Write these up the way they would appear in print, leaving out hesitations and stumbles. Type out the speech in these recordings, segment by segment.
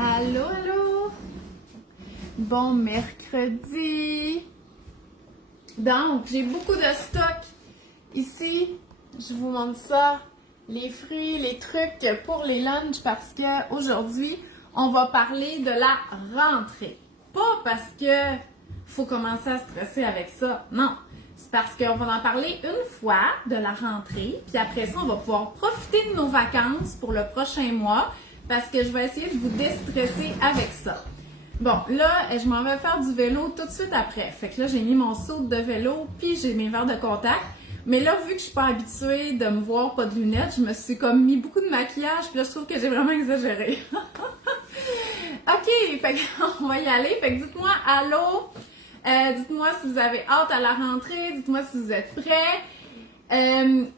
Allô, allô! Bon mercredi! Donc, j'ai beaucoup de stock ici. Je vous montre ça. Les fruits, les trucs pour les lunchs parce que aujourd'hui, on va parler de la rentrée. Pas parce que faut commencer à stresser avec ça. Non. C'est parce qu'on va en parler une fois de la rentrée. Puis après ça, on va pouvoir profiter de nos vacances pour le prochain mois parce que je vais essayer de vous déstresser avec ça. Bon, là, je m'en vais faire du vélo tout de suite après. Fait que là, j'ai mis mon saut de vélo, puis j'ai mes verres de contact. Mais là, vu que je suis pas habituée de me voir pas de lunettes, je me suis comme mis beaucoup de maquillage, puis là, je trouve que j'ai vraiment exagéré. OK, fait qu'on va y aller. Fait que dites-moi allô, dites-moi si vous avez hâte à la rentrée, dites-moi si vous êtes prêts.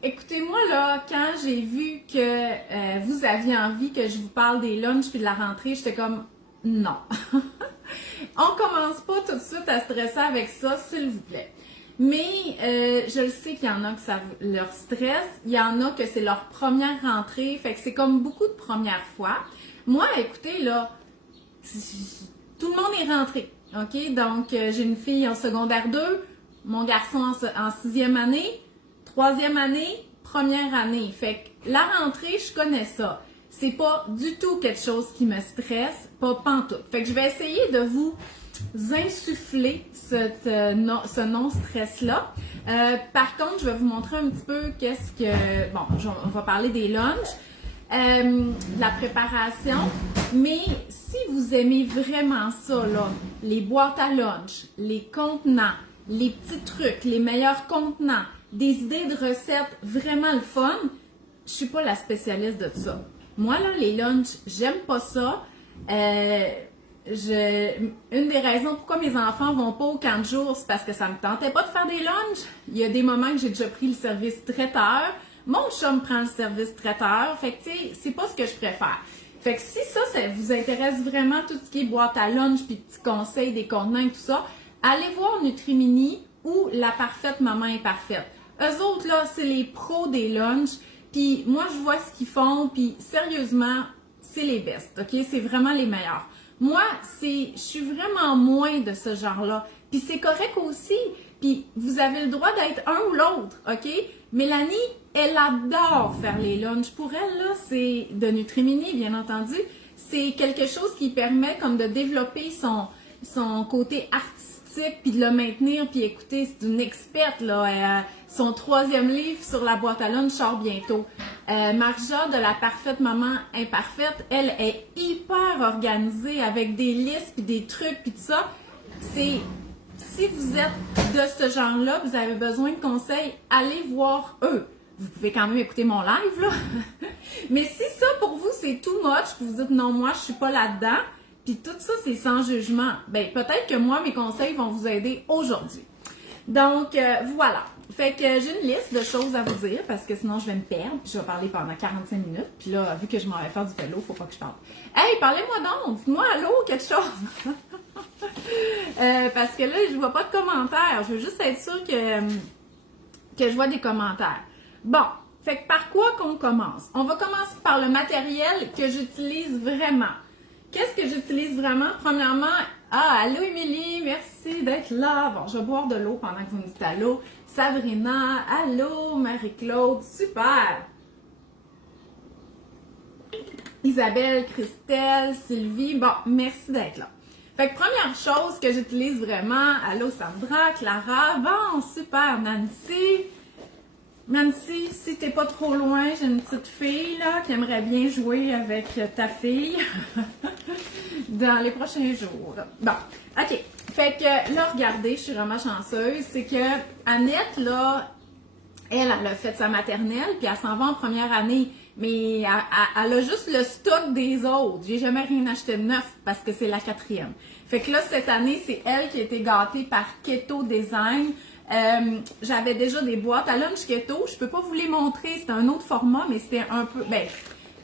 Écoutez-moi là, quand j'ai vu que vous aviez envie que je vous parle des lunchs puis de la rentrée, j'étais comme non. On commence pas tout de suite à stresser avec ça, s'il vous plaît. Mais je le sais qu'il y en a que ça leur stresse, il y en a que c'est leur première rentrée, fait que c'est comme beaucoup de premières fois. Moi, écoutez là, tout le monde est rentré, ok? Donc j'ai une fille en secondaire 2, mon garçon en sixième année, troisième année, première année. Fait que la rentrée, je connais ça. C'est pas du tout quelque chose qui me stresse, pas pantoute. Fait que je vais essayer de vous insuffler ce non-stress-là. Par contre, je vais vous montrer un petit peu qu'est-ce que... Bon, on va parler des lunchs, de la préparation, mais si vous aimez vraiment ça, là, les boîtes à lunch, les contenants, les petits trucs, les meilleurs contenants, des idées de recettes vraiment le fun, je suis pas la spécialiste de ça. Moi, là, les lunchs, j'aime pas ça. Une des raisons pourquoi mes enfants vont pas au camp de jour, c'est parce que ça me tentait pas de faire des lunchs. Il y a des moments que j'ai déjà pris le service traiteur. Mon chum prend le service traiteur. Fait que, tu sais, c'est pas ce que je préfère. Fait que si ça vous intéresse vraiment, tout ce qui est boîte à lunch, puis petits conseils, des contenants et tout ça, allez voir Nutrimini ou La Parfaite Maman est Parfaite. Eux autres, là, c'est les pros des lunchs. Puis moi, je vois ce qu'ils font, puis sérieusement, c'est les best, OK? C'est vraiment les meilleurs. Moi, je suis vraiment moins de ce genre-là. Puis c'est correct aussi. Puis vous avez le droit d'être un ou l'autre, OK? Mélanie, elle adore faire les lunchs. Pour elle, là, c'est de Nutrimini, bien entendu. C'est quelque chose qui permet comme de développer son côté artistique, puis de le maintenir. Puis écoutez, c'est une experte, là. Son troisième livre sur la boîte à lunch sort bientôt. Marja de La Parfaite Maman Imparfaite, elle est hyper organisée avec des listes, puis des trucs, puis tout ça. Si vous êtes de ce genre-là, vous avez besoin de conseils, allez voir eux. Vous pouvez quand même écouter mon live, là. Mais si ça, pour vous, c'est too much, puis vous dites non, moi, je suis pas là-dedans, puis tout ça, c'est sans jugement, ben peut-être que moi, mes conseils vont vous aider aujourd'hui. Donc, voilà. Fait que j'ai une liste de choses à vous dire parce que sinon je vais me perdre puis je vais parler pendant 45 minutes. Puis là, vu que je m'en vais faire du vélo, faut pas que je parle. Hey, parlez-moi donc! Dites-moi allô, quelque chose! Parce que là, je vois pas de commentaires. Je veux juste être sûre que je vois des commentaires. Bon, fait que par quoi qu'on commence? On va commencer par le matériel que j'utilise vraiment. Qu'est-ce que j'utilise vraiment? Premièrement, allô Émilie, merci d'être là. Bon, je vais boire de l'eau pendant que vous me dites allô. Sabrina, allô, Marie-Claude, super. Isabelle, Christelle, Sylvie, bon, merci d'être là. Fait que première chose que j'utilise vraiment, allô Sandra, Clara, bon, super, Nancy. Nancy, si t'es pas trop loin, j'ai une petite fille là qui aimerait bien jouer avec ta fille dans les prochains jours. Bon, ok. Fait que là, regardez, je suis vraiment chanceuse, c'est que Annette là, elle a fait sa maternelle puis elle s'en va en première année, mais elle a juste le stock des autres. J'ai jamais rien acheté de neuf parce que c'est la quatrième. Fait que là, cette année, c'est elle qui a été gâtée par Keto Design. J'avais déjà des boîtes à lunch keto. Je peux pas vous les montrer, c'était un autre format, mais c'était un peu...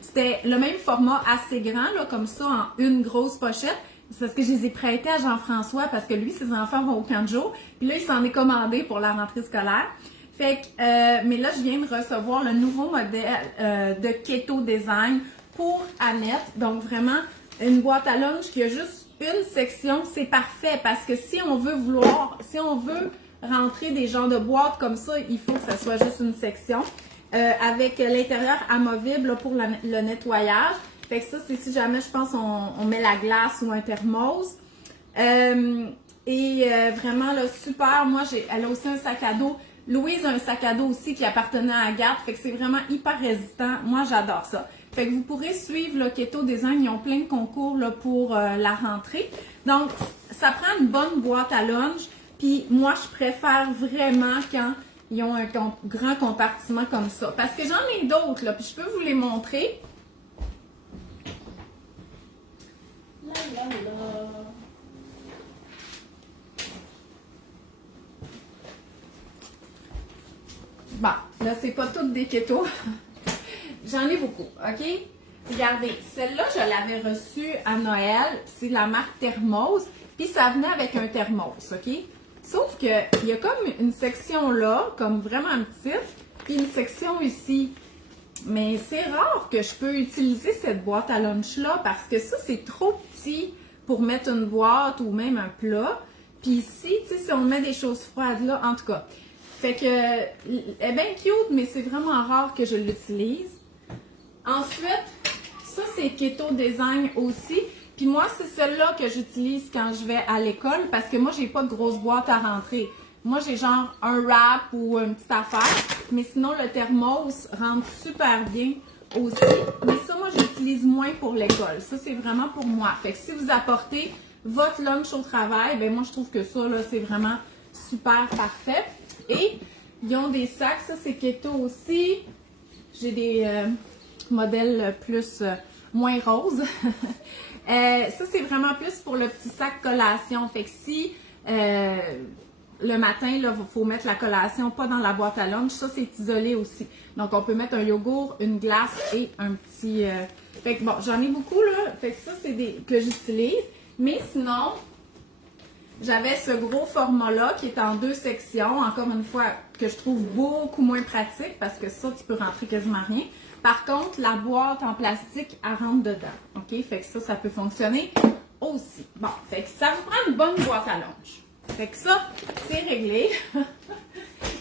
c'était le même format assez grand, là, comme ça, en une grosse pochette. C'est parce que je les ai prêtés à Jean-François parce que lui, ses enfants vont au camp de jour. Puis là, il s'en est commandé pour la rentrée scolaire. Fait que, mais là, je viens de recevoir le nouveau modèle de Keto Design pour Annette. Donc, vraiment, une boîte à lunch qui a juste une section, c'est parfait parce que si on veut rentrer des genres de boîtes comme ça, il faut que ça soit juste une section. Avec l'intérieur amovible là, pour le nettoyage. Fait que ça, c'est si jamais, je pense, on met la glace ou un thermos. Vraiment, là, super. Moi, elle a aussi un sac à dos. Louise a un sac à dos aussi qui appartenait à Agathe. Fait que c'est vraiment hyper résistant. Moi, j'adore ça. Fait que vous pourrez suivre le Keto Design. Ils ont plein de concours là, pour la rentrée. Donc, ça prend une bonne boîte à lunch. Puis moi, je préfère vraiment quand ils ont un grand compartiment comme ça. Parce que j'en ai d'autres, là, puis je peux vous les montrer. La, la, la. Bon, là, c'est pas toutes des keto. J'en ai beaucoup, OK? Regardez, celle-là, je l'avais reçue à Noël. C'est la marque Thermos. Puis ça venait avec un thermos, OK? Sauf qu'il y a comme une section là, comme vraiment petite, puis une section ici. Mais c'est rare que je peux utiliser cette boîte à lunch-là parce que ça, c'est trop petit pour mettre une boîte ou même un plat. Puis ici, tu sais, si on met des choses froides là, en tout cas. Fait que, elle est bien cute, mais c'est vraiment rare que je l'utilise. Ensuite, ça, c'est Keto Design aussi. Puis moi, c'est celle-là que j'utilise quand je vais à l'école parce que moi, j'ai pas de grosse boîte à rentrer. Moi, j'ai genre un wrap ou une petite affaire. Mais sinon, le thermos rentre super bien aussi. Mais ça, moi, j'utilise moins pour l'école. Ça, c'est vraiment pour moi. Fait que si vous apportez votre lunch au travail, ben moi, je trouve que ça, là, c'est vraiment super parfait. Et ils ont des sacs. Ça, c'est Keto aussi. J'ai des modèles plus moins roses. Ça, c'est vraiment plus pour le petit sac collation. Fait que si le matin, il faut mettre la collation pas dans la boîte à lunch, ça, c'est isolé aussi. Donc, on peut mettre un yogourt, une glace et un petit... Fait que bon, j'en ai beaucoup, là. Fait que ça, c'est des que j'utilise. Mais sinon, j'avais ce gros format-là qui est en 2 sections. Encore une fois, que je trouve beaucoup moins pratique parce que ça, tu peux rentrer quasiment rien. Par contre, la boîte en plastique, elle rentre dedans. OK? Fait que ça peut fonctionner aussi. Bon, fait que ça vous prend une bonne boîte à lunch. Fait que ça, c'est réglé.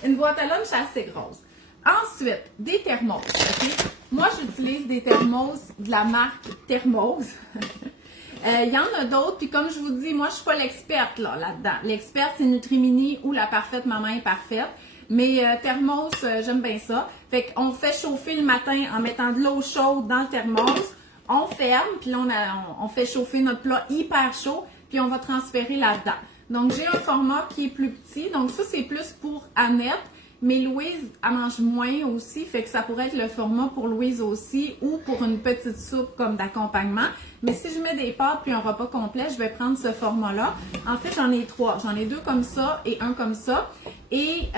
Une boîte à lunch assez grosse. Ensuite, des thermos. OK? Moi, j'utilise des thermos de la marque Thermos. Il y en a d'autres, puis comme je vous dis, moi, je suis pas l'experte là-dedans. L'experte, c'est Nutrimini ou la parfaite maman est parfaite. Mais thermos, j'aime bien ça. Fait qu'on fait chauffer le matin en mettant de l'eau chaude dans le thermos. On ferme, puis là, on fait chauffer notre plat hyper chaud, puis on va transférer là-dedans. Donc, j'ai un format qui est plus petit. Donc, ça, c'est plus pour Annette. Mais Louise, elle mange moins aussi, fait que ça pourrait être le format pour Louise aussi ou pour une petite soupe comme d'accompagnement. Mais si je mets des pâtes puis un repas complet, je vais prendre ce format-là. En fait, j'en ai 3. J'en ai 2 comme ça et un comme ça. Et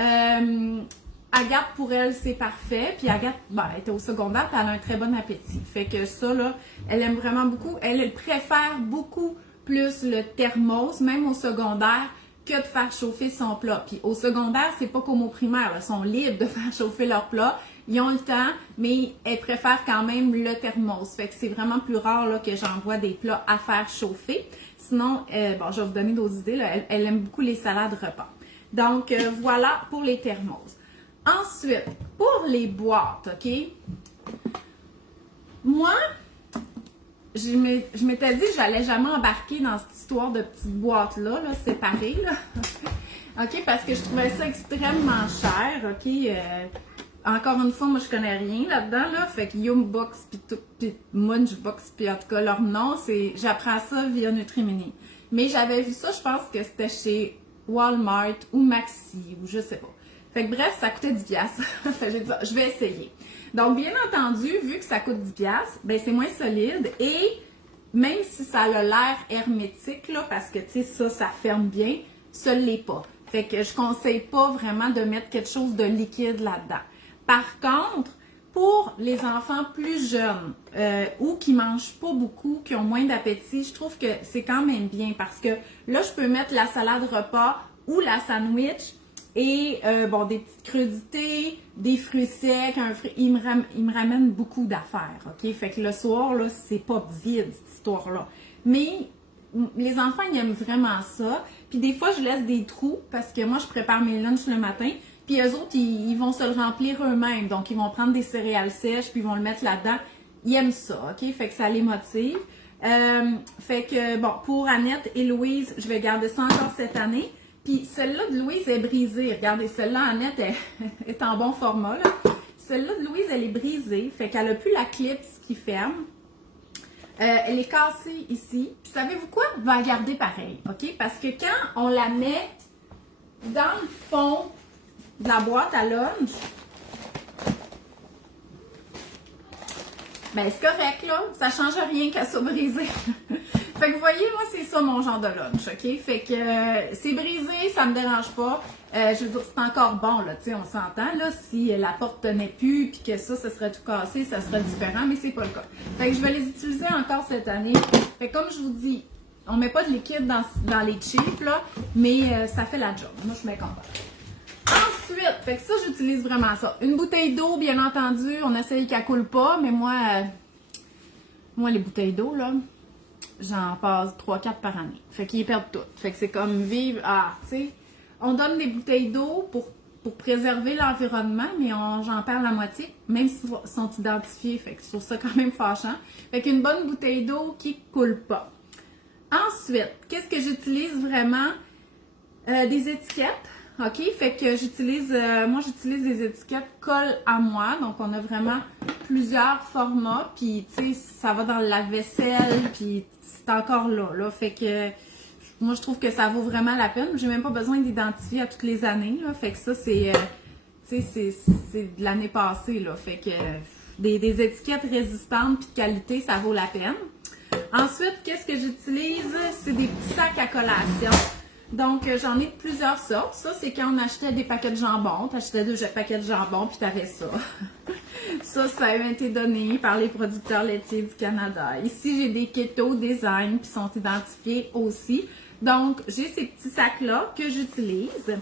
Agathe, pour elle, c'est parfait. Puis Agathe, elle était au secondaire puis elle a un très bon appétit. Fait que ça, là, elle aime vraiment beaucoup. Elle préfère beaucoup plus le thermos, même au secondaire, que de faire chauffer son plat. Puis au secondaire, c'est pas comme au primaire. Ils sont libres de faire chauffer leur plat. Ils ont le temps, mais elles préfèrent quand même le thermos. Fait que c'est vraiment plus rare là, que j'envoie des plats à faire chauffer. Sinon, je vais vous donner d'autres idées. Là. Elle aime beaucoup les salades repas. Donc, voilà pour les thermos. Ensuite, pour les boîtes, OK? Moi, je m'étais dit que j'allais jamais embarquer dans cette histoire de petites boîtes-là, séparées, là. OK? Parce que je trouvais ça extrêmement cher, OK? Encore une fois, moi, je connais rien là-dedans, là. Fait que Yumbox, puis Munchbox, puis en tout cas, leur nom, j'apprends ça via Nutrimini. Mais j'avais vu ça, je pense que c'était chez Walmart ou Maxi, ou je sais pas. Fait que bref, ça coûtait 10$. Fait que j'ai dit, je vais essayer. Donc, bien entendu, vu que ça coûte 10$, ben c'est moins solide et même si ça a l'air hermétique, là, parce que, tu sais, ça ferme bien, ça ne l'est pas. Fait que je conseille pas vraiment de mettre quelque chose de liquide là-dedans. Par contre, pour les enfants plus jeunes ou qui mangent pas beaucoup, qui ont moins d'appétit, je trouve que c'est quand même bien parce que là, je peux mettre la salade repas ou la sandwich Et bon, des petites crudités, des fruits secs, il me ramène beaucoup d'affaires, OK? Fait que le soir, là, c'est pas vide, cette histoire-là. Mais les enfants, ils aiment vraiment ça. Puis des fois, je laisse des trous parce que moi, je prépare mes lunchs le matin. Puis eux autres, ils vont se le remplir eux-mêmes. Donc, ils vont prendre des céréales sèches, puis ils vont le mettre là-dedans. Ils aiment ça, OK? Fait que ça les motive. Fait que, bon, pour Annette et Louise, je vais garder ça encore cette année. Puis celle-là de Louise est brisée. Regardez, celle-là, Annette, elle est en bon format, là. Celle-là de Louise, elle est brisée. Fait qu'elle n'a plus la clip qui ferme. Elle est cassée ici. Puis savez-vous quoi? On va la garder pareil, OK? Parce que quand on la met dans le fond de la boîte à lunch, ben c'est correct, là. Ça change rien qu'elle soit brisée. Fait que vous voyez, moi, c'est ça mon genre de lunch, OK? Fait que c'est brisé, ça me dérange pas. Je veux dire, c'est encore bon, là, tu sais, on s'entend, là. Si la porte tenait plus, puis que ça serait tout cassé, ça serait différent, mais c'est pas le cas. Fait que je vais les utiliser encore cette année. Fait que comme je vous dis, on met pas de liquide dans les chips, là, mais ça fait la job. Moi, je suis bien contente. Ensuite, fait que ça, j'utilise vraiment ça. Une bouteille d'eau, bien entendu, on essaye qu'elle coule pas, mais moi, les bouteilles d'eau, là, j'en passe 3-4 par année. Fait qu'ils perdent toutes. Fait que c'est comme vivre, tu sais, on donne des bouteilles d'eau pour préserver l'environnement, mais j'en perds la moitié, même s'ils sont identifiés. Fait que je trouve ça quand même fâchant. Fait qu'une bonne bouteille d'eau qui coule pas. Ensuite, qu'est-ce que j'utilise vraiment? Des étiquettes. OK? Fait que j'utilise des étiquettes colle à moi. Donc, on a vraiment plusieurs formats. Puis, tu sais, ça va dans la vaisselle. Puis, c'est encore là. Fait que moi, je trouve que ça vaut vraiment la peine. J'ai même pas besoin d'identifier à toutes les années, là. Fait que ça, c'est, tu sais, c'est de l'année passée, là. Fait que des étiquettes résistantes puis de qualité, ça vaut la peine. Ensuite, qu'est-ce que j'utilise? C'est des petits sacs à collation. Donc, j'en ai de plusieurs sortes. Ça, c'est quand on achetait des paquets de jambon. Tu achetais 2 paquets de jambon, puis tu avais ça. Ça a été donné par les producteurs laitiers du Canada. Ici, j'ai des Keto Design qui sont identifiés aussi. Donc, j'ai ces petits sacs-là que j'utilise.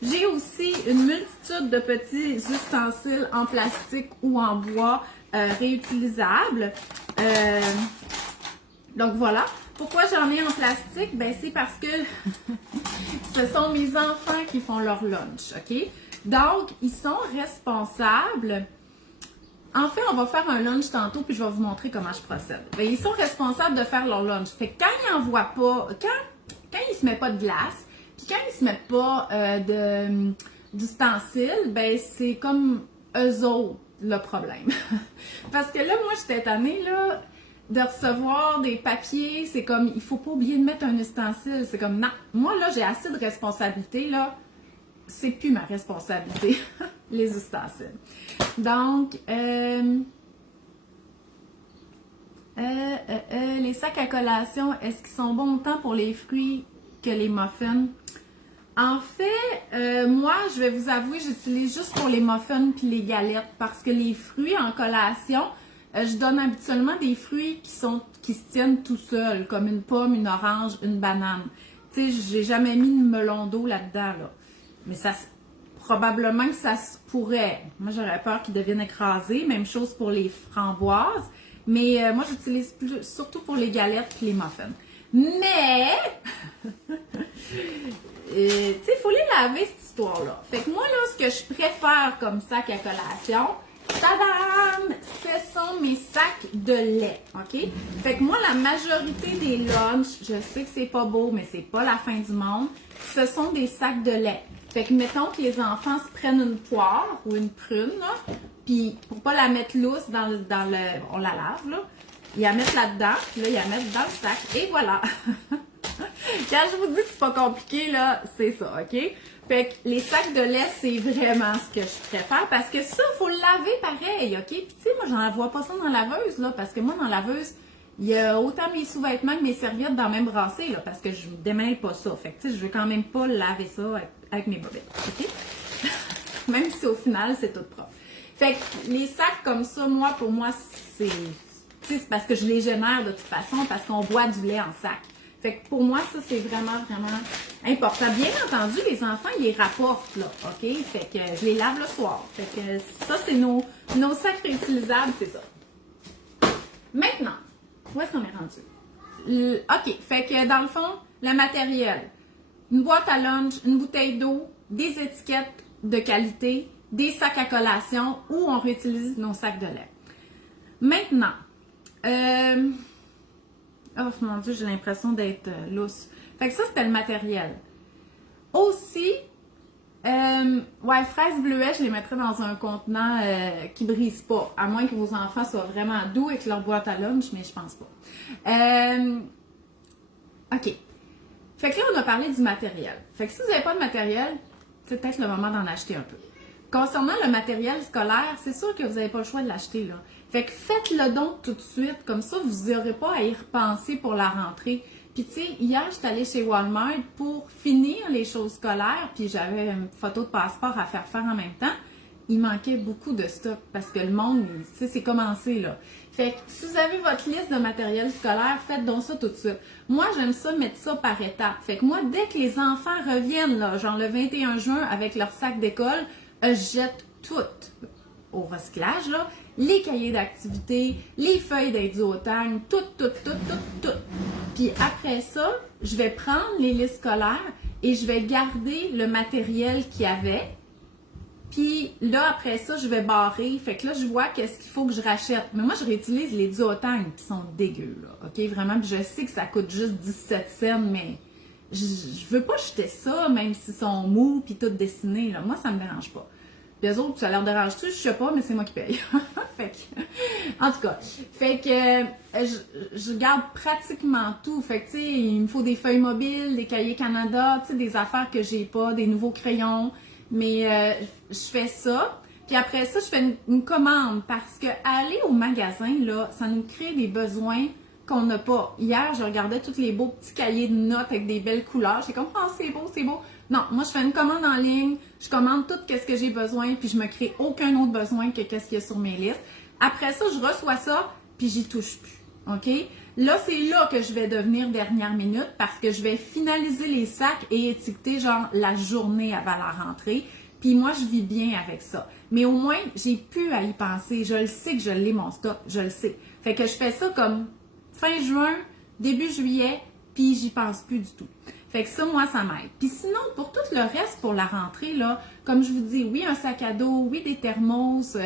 J'ai aussi une multitude de petits ustensiles en plastique ou en bois réutilisables. Donc, voilà. Pourquoi j'en ai en plastique? Ben, c'est parce que ce sont mes enfants qui font leur lunch, OK? Donc, ils sont responsables. En fait, on va faire un lunch tantôt, puis je vais vous montrer comment je procède. Ben, ils sont responsables de faire leur lunch. Fait que quand ils n'en voient pas, quand ils se mettent pas de glace, puis quand ils se mettent pas d'ustensiles, ben, c'est comme eux autres le problème. Parce que là, moi, j'étais tannée, là, de recevoir des papiers, c'est comme, il faut pas oublier de mettre un ustensile. C'est comme, non, moi, là, j'ai assez de responsabilité, là, c'est plus ma responsabilité, les ustensiles. Donc, les sacs à collation, est-ce qu'ils sont bons autant pour les fruits que les muffins? En fait, moi, je vais vous avouer, j'utilise juste pour les muffins puis les galettes parce que les fruits en collation, je donne habituellement des fruits qui se tiennent tout seuls, comme une pomme, une orange, une banane. Tu sais, j'ai jamais mis de melon d'eau là-dedans, là. Mais ça, probablement que ça se pourrait. Moi, j'aurais peur qu'ils deviennent écrasés. Même chose pour les framboises. Mais moi, j'utilise surtout pour les galettes et les muffins. Mais, tu sais, il faut les laver, cette histoire-là. Fait que moi, là, ce que je préfère comme sac à collation, tadam! Ce sont mes sacs de lait, OK? Fait que moi, la majorité des lunchs, je sais que c'est pas beau, mais c'est pas la fin du monde, ce sont des sacs de lait. Fait que mettons que les enfants se prennent une poire ou une prune, là, puis pour pas la mettre lousse dans le on la lave, là, ils la mettent là-dedans, puis là, ils la mettent dans le sac, et voilà! Quand je vous dis que c'est pas compliqué, là, c'est ça, OK? Fait que les sacs de lait, c'est vraiment ce que je préfère parce que ça, il faut le laver pareil, OK? Puis tu sais, moi, j'en vois pas ça dans la laveuse, là, parce que moi, dans la laveuse, il y a autant mes sous-vêtements que mes serviettes dans la même brassée, là, parce que je ne démêle pas ça. Fait que tu sais, je veux quand même pas laver ça avec mes bobettes, OK? Même si au final, c'est tout propre. Fait que les sacs comme ça, moi, pour moi, c'est parce que je les génère de toute façon, parce qu'on boit du lait en sac. Fait que pour moi, ça, c'est vraiment, vraiment important. Bien entendu, les enfants, ils les rapportent, là, OK? Fait que je les lave le soir. Fait que ça, c'est nos sacs réutilisables, c'est ça. Maintenant, où est-ce qu'on est rendu? OK, fait que dans le fond, le matériel. Une boîte à lunch, une bouteille d'eau, des étiquettes de qualité, des sacs à collation où on réutilise nos sacs de lait. Maintenant, oh mon Dieu, j'ai l'impression d'être lousse. Fait que ça, c'était le matériel. Aussi, ouais, fraises bleuets, je les mettrais dans un contenant qui brise pas, à moins que vos enfants soient vraiment doux avec leur boîte à lunch, mais je pense pas. OK. Fait que là, on a parlé du matériel. Fait que si vous n'avez pas de matériel, c'est peut-être le moment d'en acheter un peu. Concernant le matériel scolaire, c'est sûr que vous n'avez pas le choix de l'acheter, là. Fait que faites-le donc tout de suite, comme ça, vous n'aurez pas à y repenser pour la rentrée. Puis tu sais, hier, j'étais allée chez Walmart pour finir les choses scolaires, puis j'avais une photo de passeport à faire en même temps. Il manquait beaucoup de stock parce que le monde, tu sais, c'est commencé, là. Fait que si vous avez votre liste de matériel scolaire, faites donc ça tout de suite. Moi, j'aime ça mettre ça par étapes. Fait que moi, dès que les enfants reviennent, là, genre le 21 juin avec leur sac d'école, je jette tout au recyclage, là. Les cahiers d'activité, les feuilles d'exotagne, tout. Puis après ça, je vais prendre les listes scolaires et je vais garder le matériel qu'il y avait. Puis là, après ça, je vais barrer. Fait que là, je vois qu'est-ce qu'il faut que je rachète. Mais moi, je réutilise les duotangs qui sont dégueux, là. OK? Vraiment, puis je sais que ça coûte juste 17 cents, mais je veux pas jeter ça, même s'ils sont mous puis tout dessinés, là. Moi, ça me dérange pas. Puis eux autres, ça leur dérange-tu? Je sais pas, mais c'est moi qui paye. Fait que, en tout cas, fait que je garde pratiquement tout. Fait que, tu sais, il me faut des feuilles mobiles, des cahiers Canada, tu sais, des affaires que j'ai pas, des nouveaux crayons. Mais je fais ça. Puis après ça, je fais une commande parce que aller au magasin, là, ça nous crée des besoins qu'on n'a pas. Hier, je regardais tous les beaux petits cahiers de notes avec des belles couleurs. J'étais comme, oh, c'est beau, c'est beau. Non, moi, je fais une commande en ligne, je commande tout ce que j'ai besoin, puis je me crée aucun autre besoin que qu'est-ce qu'il y a sur mes listes. Après ça, je reçois ça, puis j'y touche plus. OK? Là, c'est là que je vais devenir dernière minute parce que je vais finaliser les sacs et étiqueter genre la journée avant la rentrée. Puis moi, je vis bien avec ça. Mais au moins, j'ai plus à y penser. Je le sais que je l'ai mon stock, je le sais. Fait que je fais ça comme fin juin, début juillet, puis j'y pense plus du tout. Fait que ça, moi, ça m'aide. Puis sinon, pour tout le reste, pour la rentrée, là, comme je vous dis, oui, un sac à dos, oui, des thermos, tu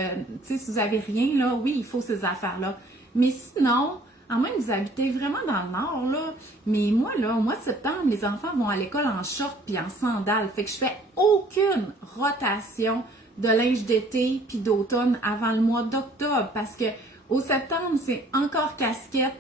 sais, si vous avez rien, là, oui, il faut ces affaires-là. Mais sinon, à moins que vous habitez vraiment dans le nord, là, mais moi, là, au mois de septembre, les enfants vont à l'école en short puis en sandales. Fait que je fais aucune rotation de linge d'été puis d'automne avant le mois d'octobre parce que au septembre, c'est encore casquette,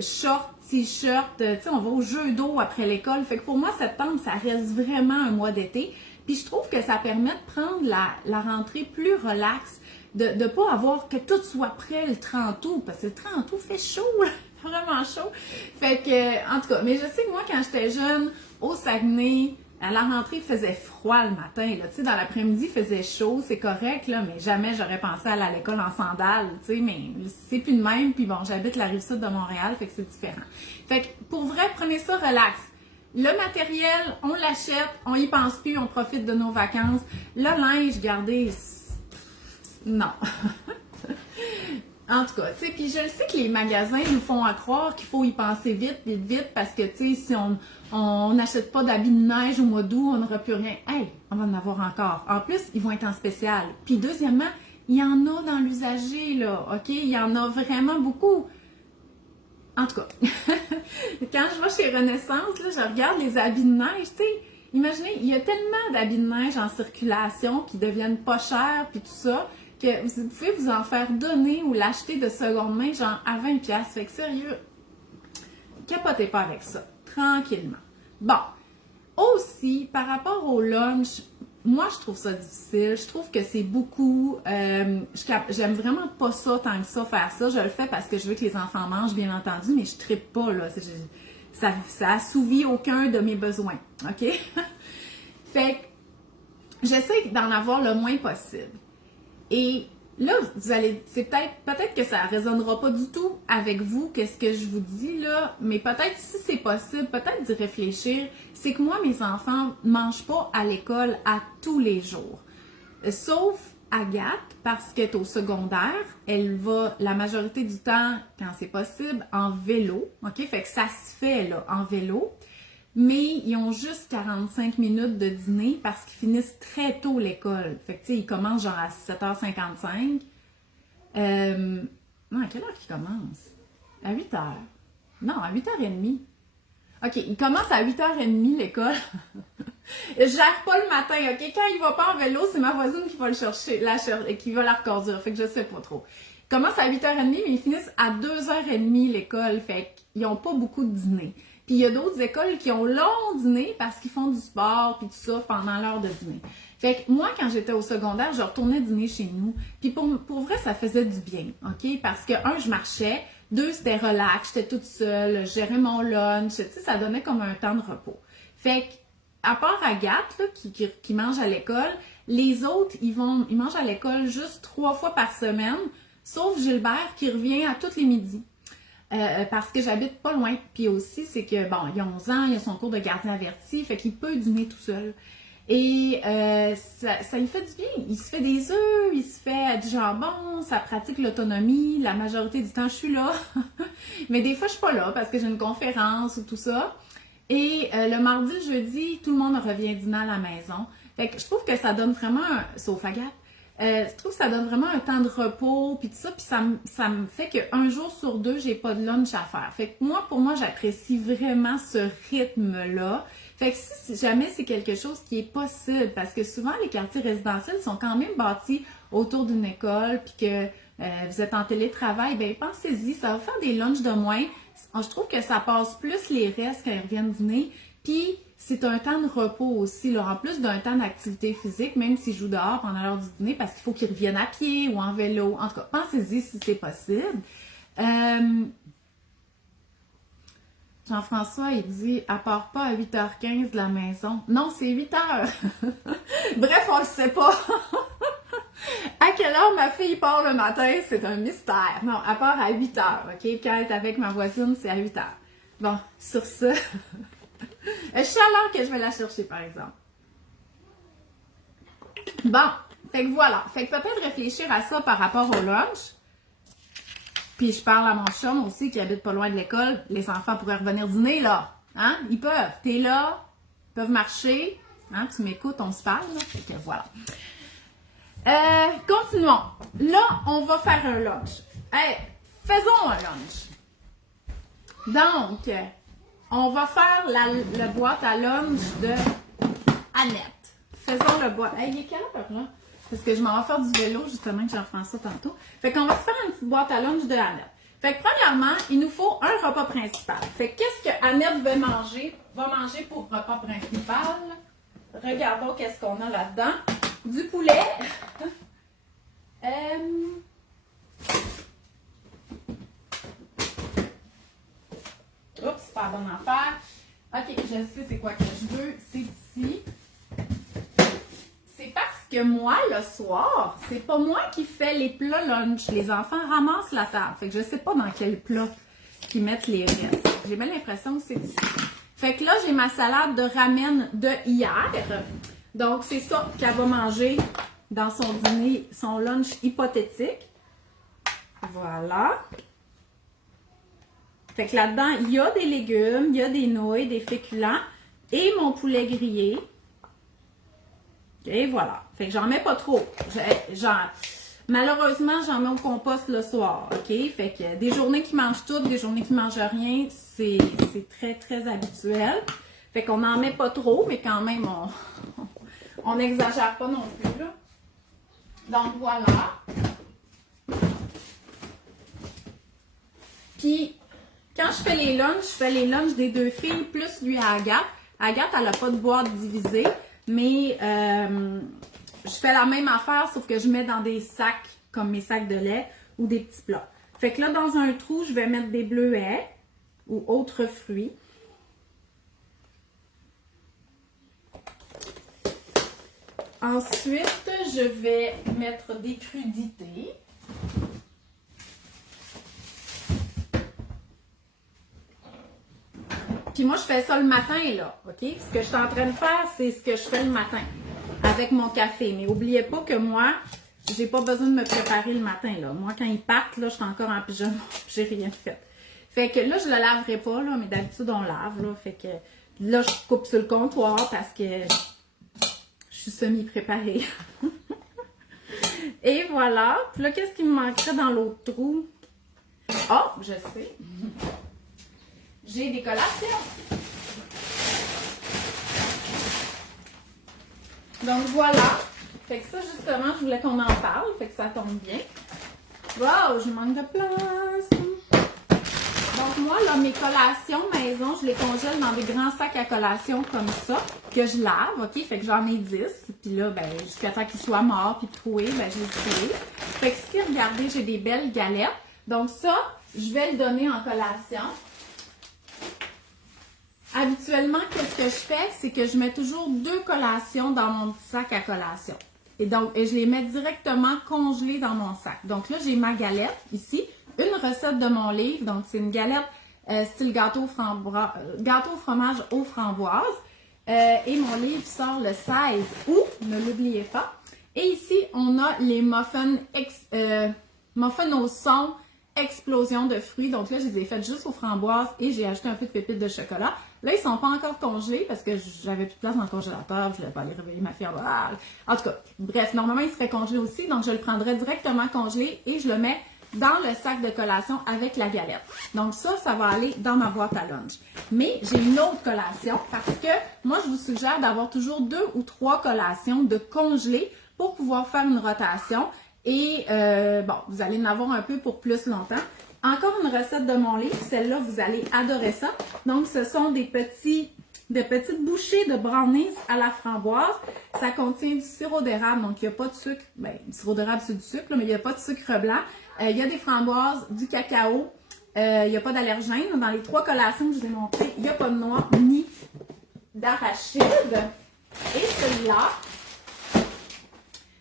short, t-shirt, tu sais, on va au jeu d'eau après l'école. Fait que pour moi, septembre, ça reste vraiment un mois d'été. Puis je trouve que ça permet de prendre la rentrée plus relaxe, de ne pas avoir que tout soit prêt le 30 août, parce que le 30 août fait chaud, là, vraiment chaud. Fait que, en tout cas, mais je sais que moi, quand j'étais jeune, au Saguenay, à la rentrée, il faisait froid le matin, là, tu sais, dans l'après-midi, il faisait chaud, c'est correct, là, mais jamais j'aurais pensé aller à l'école en sandales, tu sais, mais c'est plus de même, puis bon, j'habite la Rive-Sud de Montréal, fait que c'est différent. Fait que, pour vrai, prenez ça relax. Le matériel, on l'achète, on y pense plus, on profite de nos vacances. Le linge, regardez, non. En tout cas, tu sais, puis je le sais que les magasins nous font croire qu'il faut y penser vite, parce que, tu sais, si on n'achète pas d'habits de neige au mois d'août, on n'aura plus rien. Hey, on va en avoir encore. En plus, ils vont être en spécial. Puis deuxièmement, il y en a dans l'usager, là, OK? Il y en a vraiment beaucoup. En tout cas, quand je vais chez Renaissance, là, je regarde les habits de neige, tu sais, imaginez, il y a tellement d'habits de neige en circulation qui deviennent pas chers, puis tout ça, que vous pouvez vous en faire donner ou l'acheter de seconde main, genre à 20$. Fait que sérieux, capotez pas avec ça, tranquillement. Bon, aussi, par rapport au lunch, moi, je trouve ça difficile. Je trouve que c'est beaucoup... j'aime vraiment pas ça tant que ça, faire ça. Je le fais parce que je veux que les enfants mangent, bien entendu, mais je trippe pas, là. Ça assouvit aucun de mes besoins, OK? Fait que j'essaie d'en avoir le moins possible. Et Là, vous allez, c'est peut-être que ça résonnera pas du tout avec vous, qu'est-ce que je vous dis là, mais peut-être si c'est possible, peut-être d'y réfléchir. C'est que moi, mes enfants mangent pas à l'école à tous les jours. Sauf Agathe, parce qu'elle est au secondaire, elle va la majorité du temps, quand c'est possible, en vélo. OK? Fait que ça se fait là, en vélo. Mais ils ont juste 45 minutes de dîner parce qu'ils finissent très tôt l'école. Fait que, tu sais, ils commencent genre à 7h55. Non, à quelle heure qu'ils commencent? À 8h. Non, à 8h30. OK, ils commencent à 8h30 l'école. Je gère pas le matin, OK? Quand il va pas en vélo, c'est ma voisine qui va le chercher, qui va la reconduire. Fait que je sais pas trop. Ils commencent à 8h30, mais ils finissent à 2h30 l'école. Fait qu'ils ont pas beaucoup de dîner. Puis il y a d'autres écoles qui ont long dîner parce qu'ils font du sport puis tout ça pendant l'heure de dîner. Fait que moi, quand j'étais au secondaire, je retournais dîner chez nous. Puis pour vrai, ça faisait du bien, OK? Parce que, un, je marchais. Deux, c'était relax, j'étais toute seule, je gérais mon lunch. Tu sais, ça donnait comme un temps de repos. Fait que, à part Agathe, là, qui mange à l'école, les autres, ils mangent à l'école juste 3 fois par semaine, sauf Gilbert qui revient à tous les midis. Parce que j'habite pas loin. Puis aussi, c'est que, bon, il a 11 ans, il a son cours de gardien averti, fait qu'il peut dîner tout seul. Et ça lui fait du bien. Il se fait des œufs, il se fait du jambon, ça pratique l'autonomie. La majorité du temps, je suis là. Mais des fois, je suis pas là parce que j'ai une conférence ou tout ça. Et le mardi, le jeudi, tout le monde revient dîner à la maison. Fait que je trouve que ça donne vraiment, sauf Agathe, je trouve que ça donne vraiment un temps de repos, puis tout ça, puis ça me fait qu'un jour sur deux, j'ai pas de lunch à faire. Fait que moi, pour moi, j'apprécie vraiment ce rythme-là. Fait que si jamais c'est quelque chose qui est possible, parce que souvent, les quartiers résidentiels sont quand même bâtis autour d'une école, puis que vous êtes en télétravail, ben pensez-y, ça va faire des lunchs de moins. Je trouve que ça passe plus les restes quand ils reviennent dîner, puis c'est un temps de repos aussi, là, en plus d'un temps d'activité physique, même s'ils jouent dehors pendant l'heure du dîner, parce qu'il faut qu'ils reviennent à pied ou en vélo. En tout cas, pensez-y si c'est possible. Jean-François, il dit « Elle part pas à 8h15 de la maison. » Non, c'est 8h. Bref, on le sait pas. À quelle heure ma fille part le matin, c'est un mystère. Non, elle part à 8h, OK? Quand elle est avec ma voisine, c'est à 8h. Bon, sur ça... Je suis à l'heure que je vais la chercher, par exemple. Bon, fait que voilà. Fait que peut-être réfléchir à ça par rapport au lunch. Puis je parle à mon chum aussi qui habite pas loin de l'école. Les enfants pourraient revenir dîner, là. Hein? Ils peuvent. T'es là, ils peuvent marcher. Hein? Tu m'écoutes, on se parle, là. Fait que voilà. Continuons. Là, on va faire un lunch. Hey, faisons un lunch. Donc... on va faire la boîte à lunch de Annette. Faisons le boîte. Hey, il est quelle heure, là? Parce que je m'en vais faire du vélo, justement, que Jean-François tantôt. Fait qu'on va se faire une petite boîte à lunch de Annette. Fait que, premièrement, il nous faut un repas principal. Fait que, qu'est-ce que Annette va manger pour repas principal? Regardons qu'est-ce qu'on a là-dedans. Du poulet. Oups, c'est pas la bonne affaire. OK, je sais c'est quoi que je veux. C'est ici. C'est parce que moi, le soir, c'est pas moi qui fais les plats lunch. Les enfants ramassent la table. Fait que je sais pas dans quel plat qu'ils mettent les restes. J'ai bien l'impression que c'est ici. Fait que là, j'ai ma salade de ramen de hier. Donc, c'est ça qu'elle va manger dans son dîner, son lunch hypothétique. Voilà. Fait que là-dedans, il y a des légumes, il y a des nouilles, des féculents et mon poulet grillé. Et voilà. Fait que j'en mets pas trop. Malheureusement, j'en mets au compost le soir. OK? Fait que des journées qui mangent tout, des journées qui mangent rien, c'est très, très habituel. Fait qu'on n'en met pas trop, mais quand même, on n'exagère pas non plus, là. Donc, voilà. Puis, quand je fais les lunchs, je fais les lunchs des deux filles, plus lui à Agathe. Agathe, elle n'a pas de boîte divisée, mais je fais la même affaire, sauf que je mets dans des sacs, comme mes sacs de lait, ou des petits plats. Fait que là, dans un trou, je vais mettre des bleuets ou autres fruits. Ensuite, je vais mettre des crudités. Puis moi, je fais ça le matin, là, OK? Ce que je suis en train de faire, c'est ce que je fais le matin avec mon café. Mais n'oubliez pas que moi, j'ai pas besoin de me préparer le matin, là. Moi, quand ils partent, là, je suis encore en pyjama, j'ai rien fait. Fait que là, je le laverai pas, là, mais d'habitude, on lave, là. Fait que là, je coupe sur le comptoir parce que je suis semi-préparée. Et voilà. Puis là, qu'est-ce qui me manquerait dans l'autre trou? Ah, je sais. J'ai des collations. Donc voilà. Fait que ça, justement, je voulais qu'on en parle. Fait que ça tombe bien. Wow, je manque de place. Donc moi, là, mes collations maison, je les congèle dans des grands sacs à collation comme ça, que je lave, OK? Fait que j'en ai 10. Puis là, ben, jusqu'à temps qu'ils soient morts puis troués, ben, je les utilise. Fait que si, regardez, j'ai des belles galettes. Donc ça, je vais le donner en collation. Habituellement, qu'est-ce que je fais? C'est que je mets toujours 2 collations dans mon petit sac à collation. Et donc, je les mets directement congelées dans mon sac. Donc là, j'ai ma galette ici, une recette de mon livre. Donc, c'est une galette style gâteau fromage aux framboises. Et mon livre sort le 16 août, ne l'oubliez pas. Et ici, on a les muffins au son explosion de fruits. Donc là, je les ai faites juste aux framboises et j'ai ajouté un peu de pépites de chocolat. Là, ils sont pas encore congelés parce que j'avais plus de place dans le congélateur. Je voulais pas aller réveiller ma fille en bas. En tout cas, bref, normalement, ils seraient congelés aussi. Donc, je le prendrais directement congelé et je le mets dans le sac de collation avec la galette. Donc ça va aller dans ma boîte à lunch. Mais j'ai une autre collation parce que moi, je vous suggère d'avoir toujours 2 ou 3 collations de congelés pour pouvoir faire une rotation. Et bon, vous allez en avoir un peu pour plus longtemps. Encore une recette de mon livre. Celle-là, vous allez adorer ça. Donc, ce sont des petites bouchées de brownies à la framboise. Ça contient du sirop d'érable, donc il n'y a pas de sucre. Bien, du sirop d'érable, c'est du sucre, là, mais il n'y a pas de sucre blanc. Il y a des framboises, du cacao. Il n'y a pas d'allergène. Dans les 3 collations que je vous ai montrées, il n'y a pas de noix ni d'arachide. Et celui-là,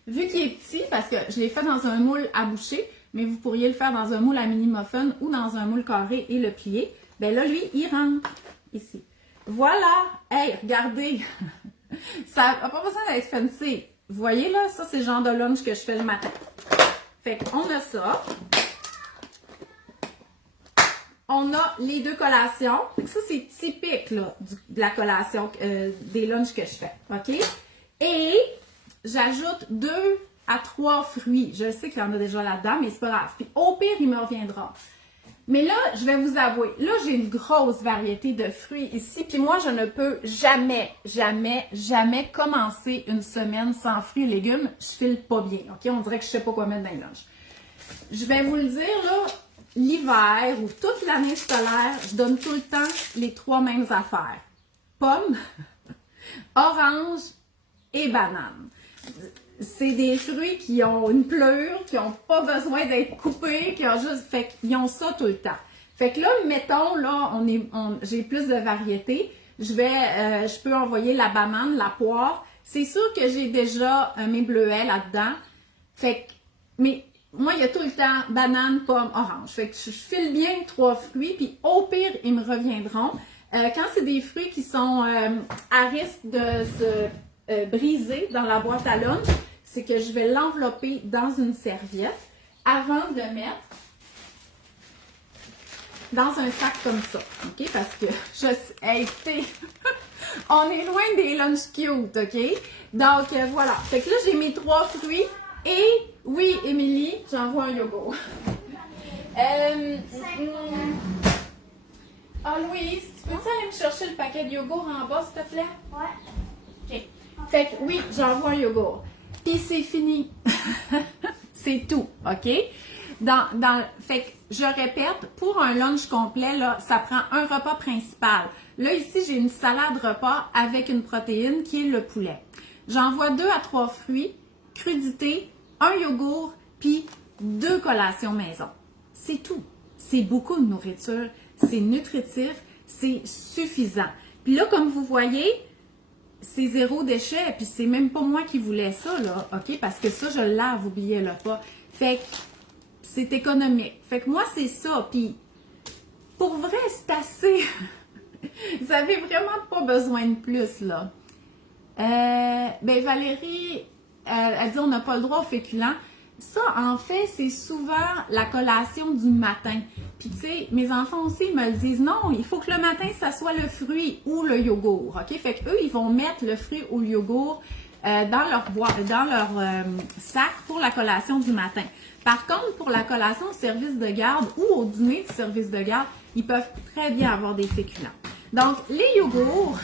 vu qu'il est petit, parce que je l'ai fait dans un moule à boucher, mais vous pourriez le faire dans un moule à mini muffin ou dans un moule carré et le plier. Bien là, lui, il rentre ici. Voilà! Hey, regardez! Ça n'a pas besoin d'être fancy. Vous voyez là, ça c'est le genre de lunch que je fais le matin. Fait qu'on a ça. On a les 2 collations. Ça, c'est typique là, de la collation, des lunchs que je fais. OK? Et j'ajoute 2 à 3 fruits. Je sais qu'il y en a déjà là-dedans, mais c'est pas grave. Puis au pire, il me reviendra. Mais là, je vais vous avouer, là, j'ai une grosse variété de fruits ici. Puis moi, je ne peux jamais, jamais, jamais commencer une semaine sans fruits et légumes. Je file pas bien, OK? On dirait que je sais pas quoi mettre dans les lunchs. Je vais vous le dire, là, l'hiver ou toute l'année scolaire, je donne tout le temps les 3 mêmes affaires. Pommes, orange et banane. C'est des fruits qui ont une pleure, qui n'ont pas besoin d'être coupés, qui ont juste fait qu'ils ont ça tout le temps. Fait que là, mettons, là, j'ai plus de variété. Je peux envoyer la banane, la poire. C'est sûr que j'ai déjà mes bleuets là-dedans. Fait que, mais moi, il y a tout le temps banane, pomme, orange. Fait que je file bien 3 fruits, puis au pire, ils me reviendront. Quand c'est des fruits qui sont à risque de se briser dans la boîte à lunch, c'est que je vais l'envelopper dans une serviette avant de mettre dans un sac comme ça, OK? Parce que on est loin des lunch cute, OK? Donc, voilà. Fait que là, j'ai mes 3 fruits et, oui, Émilie, j'envoie un yogourt. Louise, tu peux-tu aller me chercher le paquet de yogourt en bas, s'il te plaît? Ouais. OK. Fait que, oui, j'envoie un yogourt. Puis c'est fini. C'est tout, OK? Fait que, je répète, pour un lunch complet, là, ça prend un repas principal. Là, ici, j'ai une salade repas avec une protéine qui est le poulet. J'envoie 2 à 3 fruits, crudités, un yogourt, puis 2 collations maison. C'est tout. C'est beaucoup de nourriture. C'est nutritif. C'est suffisant. Puis là, comme vous voyez, c'est zéro déchet, puis c'est même pas moi qui voulais ça, là, OK? Parce que ça, je le lave, oubliez-le pas. Fait que c'est économique. Fait que moi, c'est ça. Puis, pour vrai, c'est assez. Vous avez vraiment pas besoin de plus, là. Ben, Valérie, elle dit on n'a pas le droit aux féculents. Ça, en fait, c'est souvent la collation du matin. Puis, tu sais, mes enfants aussi me le disent. Non, il faut que le matin, ça soit le fruit ou le yogourt, OK? Fait qu'eux, ils vont mettre le fruit ou le yogourt dans leur sac pour la collation du matin. Par contre, pour la collation au service de garde ou au dîner du service de garde, ils peuvent très bien avoir des féculents. Donc, les yogourts,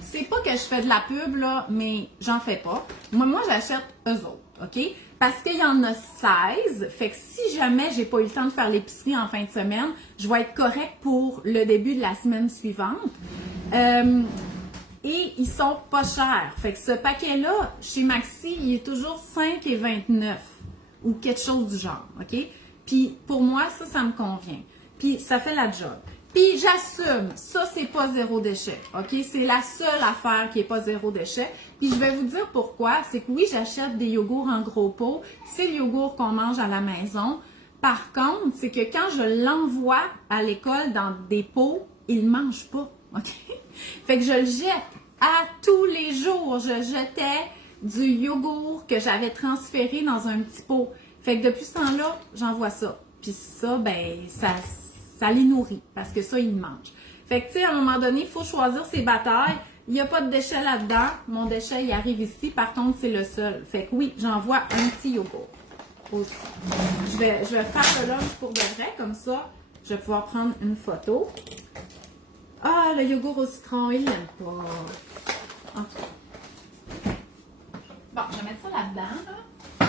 c'est pas que je fais de la pub, là, mais j'en fais pas. Moi j'achète eux autres, OK? Parce qu'il y en a 16, fait que si jamais j'ai pas eu le temps de faire l'épicerie en fin de semaine, je vais être correct pour le début de la semaine suivante. Et ils sont pas chers. Fait que ce paquet-là, chez Maxi, il est toujours 5,29 ou quelque chose du genre, OK? Puis pour moi, ça me convient. Puis ça fait la job. Puis j'assume, ça c'est pas zéro déchet, OK? C'est la seule affaire qui est pas zéro déchet. Puis je vais vous dire pourquoi. C'est que oui, j'achète des yogourts en gros pots. C'est le yogourt qu'on mange à la maison. Par contre, c'est que quand je l'envoie à l'école dans des pots, il ne mange pas, OK? Fait que je le jette à tous les jours. Je jetais du yogourt que j'avais transféré dans un petit pot. Fait que depuis ce temps-là, j'envoie ça. Puis ça, ben, ça les nourrit parce que ça, ils mangent. Fait que, tu sais, à un moment donné, il faut choisir ses batailles. Il n'y a pas de déchet là-dedans. Mon déchet, il arrive ici. Par contre, c'est le seul. Fait que oui, j'envoie un petit yogourt aussi. Je vais faire le lunch pour de vrai. Comme ça, je vais pouvoir prendre une photo. Ah, le yogourt au citron, il n'aime pas. Okay. Bon, je vais mettre ça là-dedans. Là.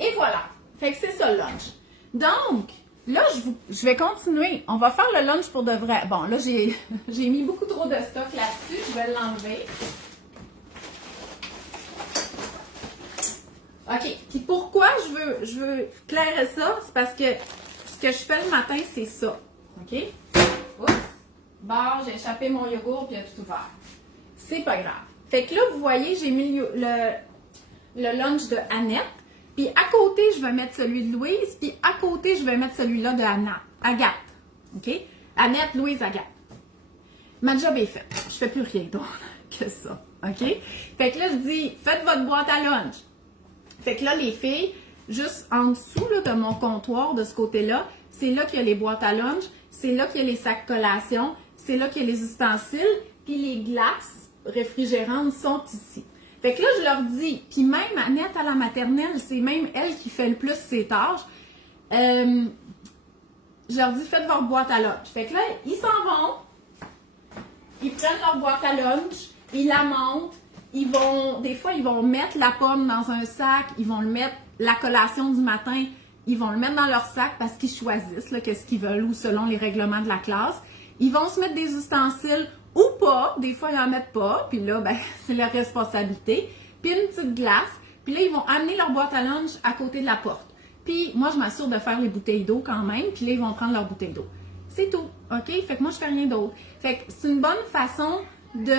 Et voilà. Fait que c'est ça le lunch. Donc, là, je vais continuer. On va faire le lunch pour de vrai. Bon, là, j'ai mis beaucoup trop de stock là-dessus. Je vais l'enlever. OK. Puis pourquoi je veux clairer ça? C'est parce que ce que je fais le matin, c'est ça. OK? Oups. Bon, j'ai échappé mon yogourt puis il a tout ouvert. C'est pas grave. Fait que là, vous voyez, j'ai mis le lunch de Annette. Puis à côté, je vais mettre celui de Louise. Puis à côté, je vais mettre celui-là de Agathe. OK? Annette, Louise, Agathe. Ma job est faite. Je fais plus rien d'autre que ça. OK? Fait que là, je dis, faites votre boîte à lunch. Fait que là, les filles, juste en dessous là, de mon comptoir, de ce côté-là, c'est là qu'il y a les boîtes à lunch. C'est là qu'il y a les sacs collation. C'est là qu'il y a les ustensiles. Puis les glaces réfrigérantes sont ici. Fait que là, je leur dis, puis même Annette à la maternelle, c'est même elle qui fait le plus ses tâches. Je leur dis, faites votre boîte à lunch. Fait que là, ils s'en vont, ils prennent leur boîte à lunch, ils la montent, des fois, ils vont mettre la pomme dans un sac, ils vont le mettre, la collation du matin, ils vont le mettre dans leur sac parce qu'ils choisissent qu'est-ce qu'ils veulent ou selon les règlements de la classe. Ils vont se mettre des ustensiles ou pas, des fois ils n'en mettent pas, puis là, ben, c'est leur responsabilité. Puis une petite glace, puis là, ils vont amener leur boîte à lunch à côté de la porte. Puis moi, je m'assure de faire les bouteilles d'eau quand même, puis là, ils vont prendre leur bouteille d'eau. C'est tout, OK? Fait que moi, je fais rien d'autre. Fait que c'est une bonne façon de...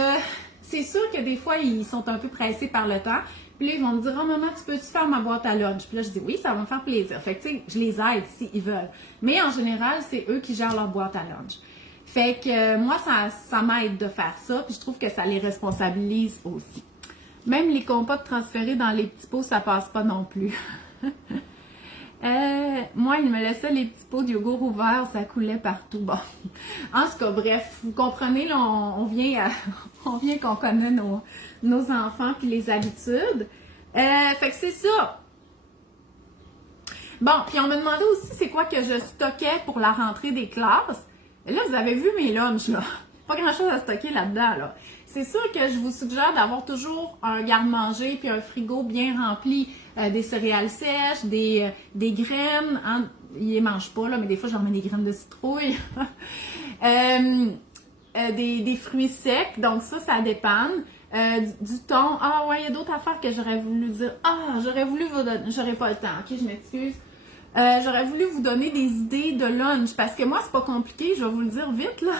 C'est sûr que des fois, ils sont un peu pressés par le temps, puis là, ils vont me dire « Oh maman, tu peux-tu faire ma boîte à lunch? » Puis là, je dis « Oui, ça va me faire plaisir. » Fait que tu sais, je les aide s'ils veulent. Mais en général, c'est eux qui gèrent leur boîte à lunch. Fait que moi, ça m'aide de faire ça, puis je trouve que ça les responsabilise aussi. Même les compotes transférées dans les petits pots, ça passe pas non plus. Moi, il me laissait les petits pots de yogourt ouverts, ça coulait partout. Bon, en tout cas, bref, vous comprenez, là, on vient qu'on connaît nos enfants puis les habitudes. Fait que c'est ça. Bon, puis on me demandait aussi c'est quoi que je stockais pour la rentrée des classes. Là, vous avez vu mes lunchs, là. Pas grand-chose à stocker là-dedans, là. C'est sûr que je vous suggère d'avoir toujours un garde-manger puis un frigo bien rempli. Des céréales sèches, des graines. Hein, ils les mangent pas, là, mais des fois, j'en mets des graines de citrouille. Des fruits secs. Donc ça dépanne. Du thon. Ah ouais, il y a d'autres affaires que j'aurais voulu dire. Ah, j'aurais voulu vous donner. J'aurais pas le temps, ok, je m'excuse. J'aurais voulu vous donner des idées de lunch parce que moi, c'est pas compliqué, je vais vous le dire vite, là.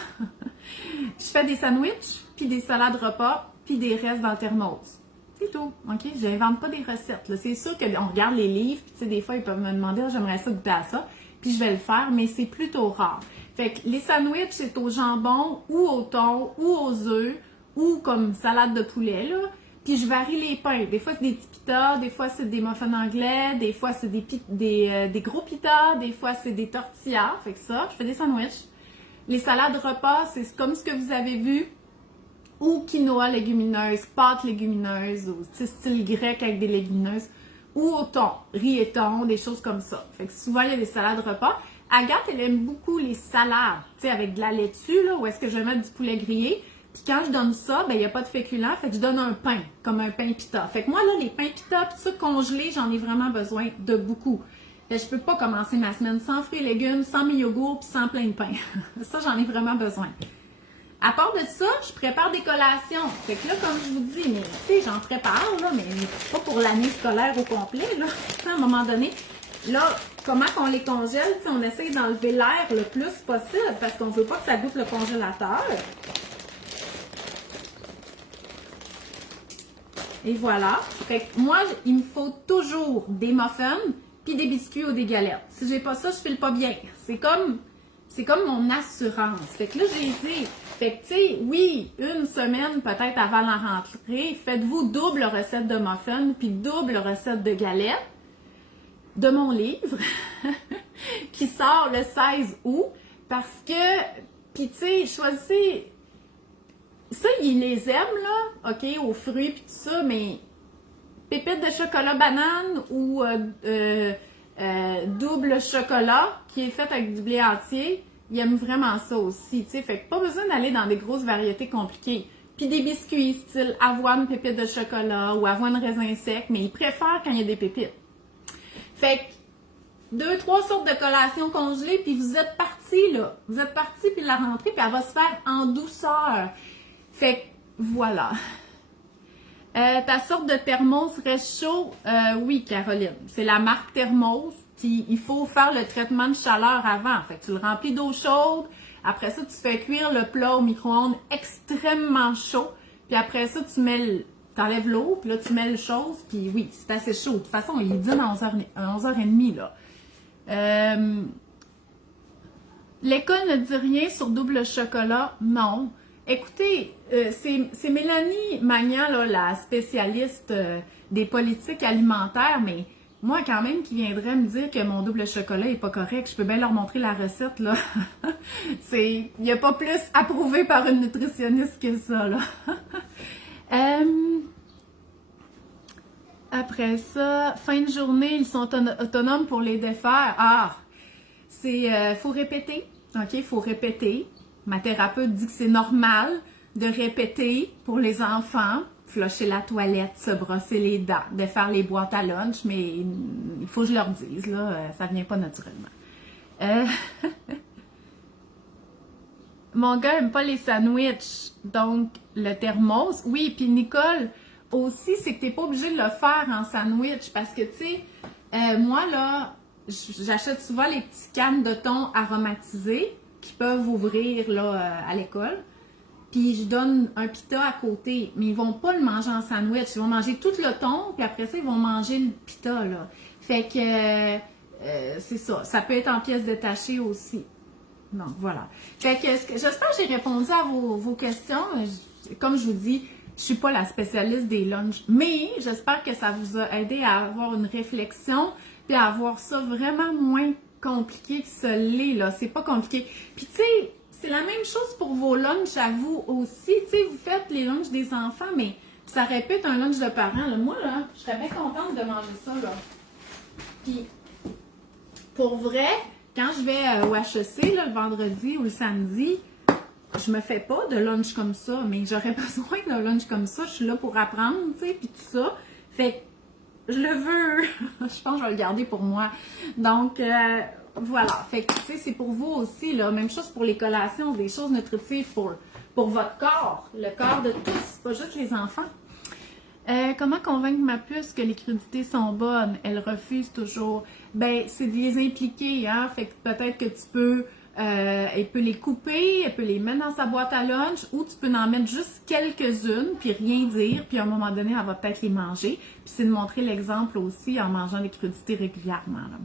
Je fais des sandwichs, puis des salades repas, puis des restes dans le thermos. C'est tout, OK? Je n'invente pas des recettes. C'est sûr qu'on regarde les livres, puis tu sais, des fois, ils peuvent me demander « j'aimerais ça goûter à ça », puis je vais le faire, mais c'est plutôt rare. Fait que les sandwichs, c'est au jambon, ou au thon, ou aux œufs, ou comme salade de poulet, là. Puis je varie les pains. Des fois, c'est des petits pitas, des fois, c'est des muffins anglais, des fois, c'est des gros pitas, des fois, c'est des tortillas. Fait que ça, je fais des sandwichs. Les salades repas, c'est comme ce que vous avez vu, ou quinoa légumineuse, pâtes légumineuses, ou style grec avec des légumineuses, ou au thon, riz et thon, des choses comme ça. Fait que souvent, il y a des salades repas. Agathe, elle aime beaucoup les salades, tu sais, avec de la laitue, là, où est-ce que je vais mettre du poulet grillé. Puis quand je donne ça, ben il n'y a pas de féculents, fait que je donne un pain, comme un pain pita. Fait que moi, là, les pains pita, tout ça congelé, j'en ai vraiment besoin de beaucoup. Fait que je peux pas commencer ma semaine sans fruits et légumes, sans mes yogourts, puis sans plein de pain. Ça, j'en ai vraiment besoin. À part de ça, je prépare des collations. Fait que là, comme je vous dis, mais tu sais, j'en prépare, là, mais pas pour l'année scolaire au complet, là. À un moment donné, là, comment qu'on les congèle? T'sais, on essaye d'enlever l'air le plus possible parce qu'on veut pas que ça goûte le congélateur. Et voilà. Fait que moi, il me faut toujours des muffins puis des biscuits ou des galettes. Si j'ai pas ça, je file pas bien. C'est comme mon assurance. Fait que là, j'ai dit, fait que tu sais, oui, une semaine peut-être avant la rentrée, faites-vous double recette de muffins puis double recette de galettes de mon livre qui sort le 16 août parce que, puis tu sais, choisissez. Ça, ils les aiment, là, OK, aux fruits puis tout ça, mais pépites de chocolat banane ou double chocolat qui est fait avec du blé entier, ils aiment vraiment ça aussi, tu sais. Fait que pas besoin d'aller dans des grosses variétés compliquées. Puis des biscuits style avoine, pépites de chocolat ou avoine raisin sec, mais ils préfèrent quand il y a des pépites. Fait que 2-3 sortes de collations congelées, puis vous êtes partis, là. Vous êtes partis, puis la rentrée, puis elle va se faire en douceur. Fait que, voilà. Ta sorte de thermos reste chaud? Oui, Caroline. C'est la marque Thermos. Puis, il faut faire le traitement de chaleur avant. Fait que tu le remplis d'eau chaude. Après ça, tu fais cuire le plat au micro-ondes extrêmement chaud. Puis après ça, t'enlèves l'eau, puis là, tu mets le chose. Puis oui, c'est assez chaud. De toute façon, il dîne à 11h30, là. L'école ne dit rien sur double chocolat? Non. Écoutez, c'est Mélanie Magnan, là, la spécialiste des politiques alimentaires, mais moi, quand même, qui viendrait me dire que mon double chocolat n'est pas correct, je peux bien leur montrer la recette, là. Il n'y a pas plus approuvé par une nutritionniste que ça, là. Après ça, fin de journée, ils sont autonomes pour les défaire. Ah! Faut répéter, OK? Faut répéter. Ma thérapeute dit que c'est normal de répéter pour les enfants, flusher la toilette, se brosser les dents, de faire les boîtes à lunch, mais il faut que je leur dise, là, ça vient pas naturellement. Mon gars aime pas les sandwichs, donc le thermos. Oui, puis Nicole, aussi, c'est que t'es pas obligé de le faire en sandwich, parce que, tu sais, moi, là, j'achète souvent les petites cannes de thon aromatisées qui peuvent ouvrir là, à l'école. Puis je donne un pita à côté, mais ils vont pas le manger en sandwich. Ils vont manger tout le thon, puis après ça, ils vont manger le pita, là. Fait que c'est ça. Ça peut être en pièces détachées aussi. Donc, voilà. Fait que j'espère que j'ai répondu à vos questions. Comme je vous dis, je suis pas la spécialiste des lunchs, mais j'espère que ça vous a aidé à avoir une réflexion, puis à avoir ça vraiment moins compliqué que ce l'est, là. C'est pas compliqué. Puis, tu sais, c'est la même chose pour vos lunchs à vous aussi. Tu sais, vous faites les lunchs des enfants, mais ça répète un lunch de parents. Là. Moi, là, je serais bien contente de manger ça, là. Puis, pour vrai, quand je vais au HEC, là, le vendredi ou le samedi, je me fais pas de lunch comme ça, mais j'aurais besoin d'un lunch comme ça. Je suis là pour apprendre, tu sais, puis tout ça. Fait que, je le veux. Je pense que je vais le garder pour moi. Donc, voilà. Fait que, tu sais, c'est pour vous aussi, là. Même chose pour les collations, des choses nutritives pour votre corps. Le corps de tous, pas juste les enfants. Comment convaincre ma puce que les crudités sont bonnes? Elle refuse toujours. Ben, c'est de les impliquer, hein. Fait que peut-être que tu peux Elle peut les couper, elle peut les mettre dans sa boîte à lunch ou tu peux en mettre juste quelques-unes puis rien dire, puis à un moment donné, elle va peut-être les manger. Puis c'est de montrer l'exemple aussi en mangeant des crudités régulièrement, là.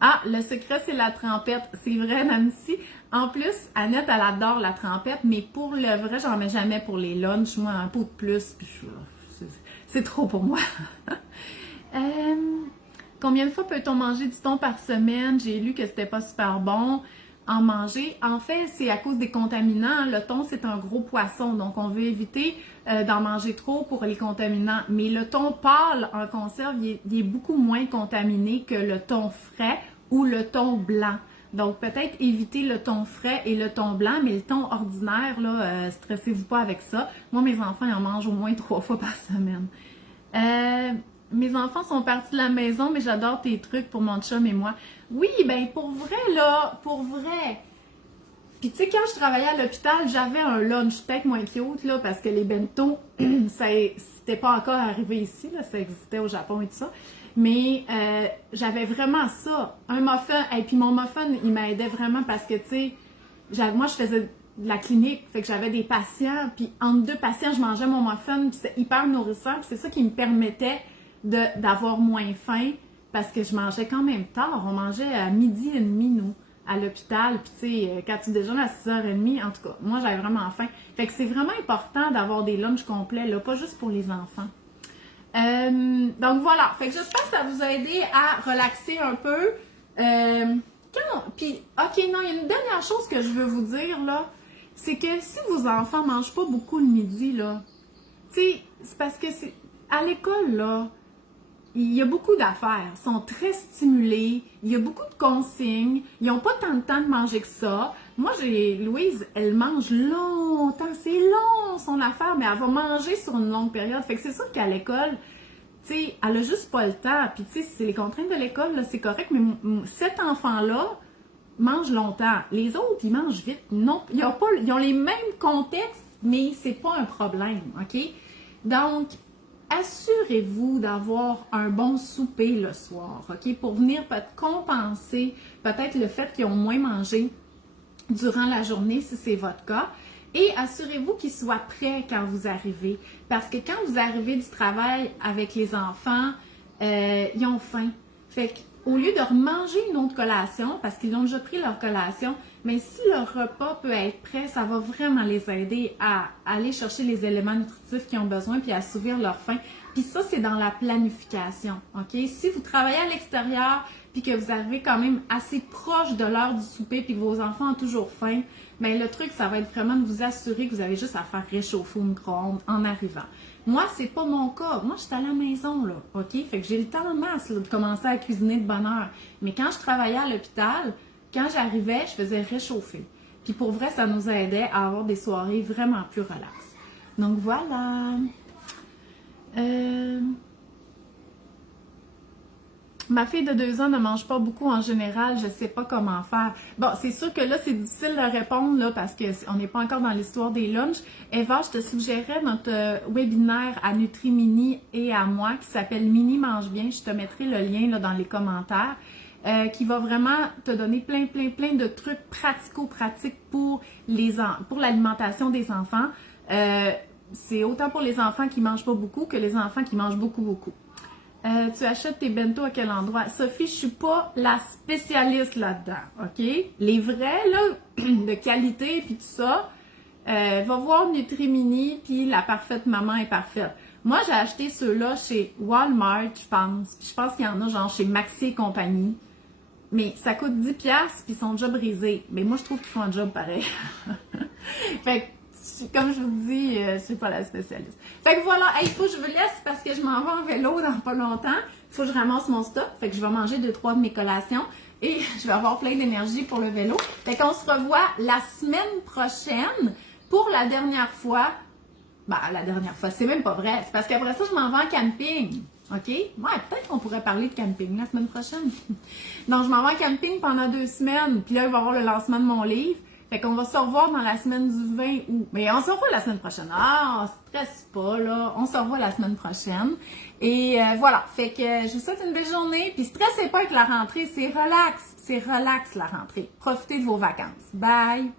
Ah, le secret, c'est la trempette. C'est vrai, Nancy. En plus, Annette, elle adore la trempette, mais pour le vrai, j'en mets jamais pour les lunchs. Moi, un pot de plus, puis c'est trop pour moi. Combien de fois peut-on manger du thon par semaine? J'ai lu que c'était pas super bon en manger. En fait, c'est à cause des contaminants. Le thon, c'est un gros poisson, donc on veut éviter d'en manger trop pour les contaminants. Mais le thon pâle en conserve, il est beaucoup moins contaminé que le thon frais ou le thon blanc. Donc, peut-être éviter le thon frais et le thon blanc, mais le thon ordinaire, là, stressez-vous pas avec ça. Moi, mes enfants, ils en mangent au moins 3 fois par semaine. Mes enfants sont partis de la maison, mais j'adore tes trucs pour mon chum et moi. Oui, ben pour vrai, là, pour vrai. Puis tu sais, quand je travaillais à l'hôpital, j'avais un lunch peut-être moins cute, là, parce que les bento, c'était pas encore arrivé ici, là, ça existait au Japon et tout ça. Mais j'avais vraiment ça, un muffin. Et puis mon muffin, il m'aidait vraiment parce que, tu sais, moi, je faisais de la clinique, fait que j'avais des patients, puis entre 2 patients, je mangeais mon muffin, puis c'était hyper nourrissant, puis c'est ça qui me permettait d'avoir moins faim, parce que je mangeais quand même tard. On mangeait à 12h30, nous, à l'hôpital, puis tu sais, quand tu déjeunes à 6h30, en tout cas, moi, j'avais vraiment faim. Fait que c'est vraiment important d'avoir des lunchs complets, là, pas juste pour les enfants. Donc voilà, fait que j'espère que ça vous a aidé à relaxer un peu. Puis, ok, non, il y a une dernière chose que je veux vous dire, là, c'est que si vos enfants mangent pas beaucoup le midi, là, tu sais, c'est parce que c'est à l'école, là, il y a beaucoup d'affaires, ils sont très stimulés, il y a beaucoup de consignes, ils n'ont pas tant de temps de manger que ça. Moi, Louise, elle mange longtemps, c'est long son affaire, mais elle va manger sur une longue période. Fait que c'est sûr qu'à l'école, tu sais, elle a juste pas le temps. Puis tu sais, c'est les contraintes de l'école, là, c'est correct, mais cet enfant-là mange longtemps. Les autres, ils mangent vite. Non, ils ont les mêmes contextes, mais c'est pas un problème, OK? Donc, assurez-vous d'avoir un bon souper le soir, OK? Pour venir peut-être compenser peut-être le fait qu'ils ont moins mangé durant la journée, si c'est votre cas. Et assurez-vous qu'ils soient prêts quand vous arrivez. Parce que quand vous arrivez du travail avec les enfants, ils ont faim. Fait qu'au lieu de remanger une autre collation, parce qu'ils ont déjà pris leur collation, mais si leur repas peut être prêt, ça va vraiment les aider à aller chercher les éléments nutritifs qu'ils ont besoin puis à assouvir leur faim. Puis ça, c'est dans la planification, OK? Si vous travaillez à l'extérieur puis que vous arrivez quand même assez proche de l'heure du souper puis que vos enfants ont toujours faim, bien le truc, ça va être vraiment de vous assurer que vous avez juste à faire réchauffer au micro-ondes en arrivant. Moi, c'est pas mon cas. Moi, je suis à la maison, là, OK? Fait que j'ai le temps en masse là, de commencer à cuisiner de bonne heure. Mais quand je travaillais à l'hôpital, quand j'arrivais, je faisais réchauffer. Puis pour vrai, ça nous aidait à avoir des soirées vraiment plus relax. Donc voilà. Ma fille de 2 ans ne mange pas beaucoup en général, je ne sais pas comment faire. Bon, c'est sûr que là, c'est difficile de répondre là, parce qu'on n'est pas encore dans l'histoire des lunchs. Eva, je te suggérais notre webinaire à NutriMini et à moi qui s'appelle Mini Mange Bien. Je te mettrai le lien là, dans les commentaires. Qui va vraiment te donner plein de trucs pratico-pratiques pour l'alimentation des enfants. C'est autant pour les enfants qui mangent pas beaucoup que les enfants qui mangent beaucoup. Tu achètes tes bento à quel endroit? Sophie, je suis pas la spécialiste là-dedans, OK? Les vrais, là, de qualité puis tout ça, va voir NutriMini puis La Parfaite Maman est parfaite. Moi, j'ai acheté ceux-là chez Walmart, je pense. Puis je pense qu'il y en a genre chez Maxi et compagnie. Mais ça coûte 10$ puis ils sont déjà brisés. Mais moi, je trouve qu'ils font un job pareil. Fait que, comme je vous dis, je suis pas la spécialiste. Fait que voilà, il faut que je vous laisse parce que je m'en vais en vélo dans pas longtemps. Il faut que je ramasse mon stock. Fait que je vais manger 2-3 de mes collations. Et je vais avoir plein d'énergie pour le vélo. Fait qu'on se revoit la semaine prochaine pour la dernière fois. Ben, la dernière fois, c'est même pas vrai. C'est parce qu'après ça, je m'en vais en camping. OK? Ouais, peut-être qu'on pourrait parler de camping la semaine prochaine. Donc, je m'en vais en camping pendant 2 semaines. Puis là, il va y avoir le lancement de mon livre. Fait qu'on va se revoir dans la semaine du 20 août. Mais on se revoit la semaine prochaine. Ah, on stresse pas, là. On se revoit la semaine prochaine. Et voilà. Fait que je vous souhaite une belle journée. Puis stressez pas avec la rentrée. C'est relax. C'est relax, la rentrée. Profitez de vos vacances. Bye!